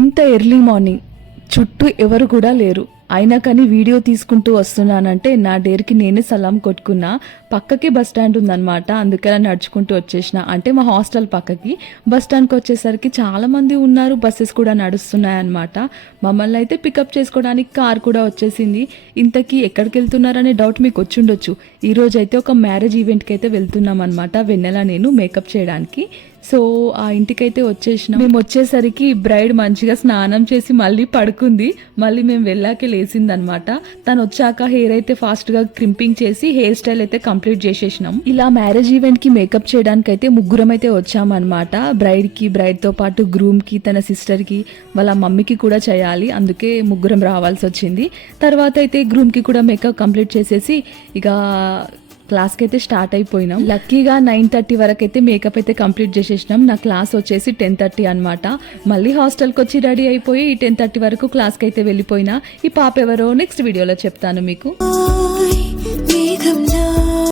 ఇంత early morning చుట్టూ ఎవరు కూడా లేరు, అయినా కానీ వీడియో తీసుకుంటూ వస్తున్నానంటే నా డేర్కి నేనే సలాం కొట్టుకున్నా. పక్కకి బస్ స్టాండ్ ఉందన్నమాట, అందుకలా నడుచుకుంటూ వచ్చేసిన. అంటే మా హాస్టల్ పక్కకి. బస్ స్టాండ్కి వచ్చేసరికి చాలా మంది ఉన్నారు, బస్సెస్ కూడా నడుస్తున్నాయి అన్నమాట. మమ్మల్ని అయితే పికప్ చేసుకోవడానికి కార్ కూడా వచ్చేసింది. ఇంతకీ ఎక్కడికి వెళ్తున్నారనే డౌట్ మీకు వచ్చుండొచ్చు. ఈరోజు అయితే ఒక మ్యారేజ్ ఈవెంట్కి అయితే వెళ్తున్నాం అనమాట, వెన్నెల నేను మేకప్ చేయడానికి. సో ఆ ఇంటికైతే వచ్చేసినాం. మేము వచ్చేసరికి బ్రైడ్ మంచిగా స్నానం చేసి మళ్ళీ పడుకుంది. మళ్ళీ మేము వెళ్ళాకే లేసిందనమాట. తను వచ్చాక హెయిర్ అయితే ఫాస్ట్ గా క్రింపింగ్ చేసి హెయిర్ స్టైల్ అయితే కంప్లీట్ చేసేసినాం. ఇలా మ్యారేజ్ ఈవెంట్ కి మేకప్ చేయడానికి అయితే ముగ్గురం అయితే వచ్చామన్నమాట. బ్రైడ్ తో పాటు గ్రూమ్ కి, తన సిస్టర్ కి, వాళ్ళ మమ్మీకి కూడా చేయాలి, అందుకే ముగ్గురం రావాల్సి వచ్చింది. తర్వాత అయితే గ్రూమ్ కి కూడా మేకప్ కంప్లీట్ చేసేసి ఇక క్లాస్కి అయితే స్టార్ట్ అయిపోయినాం. లక్కీగా 9:30 వరకు అయితే మేకప్ అయితే కంప్లీట్ చేసేసినాం. నా క్లాస్ వచ్చేసి 10:30 అనమాట. మళ్ళీ హాస్టల్కి వచ్చి రెడీ అయిపోయి 10:30 వరకు క్లాస్కి అయితే వెళ్ళిపోయినా. ఈ పాప ఎవరో నెక్స్ట్ వీడియోలో చెప్తాను మీకు.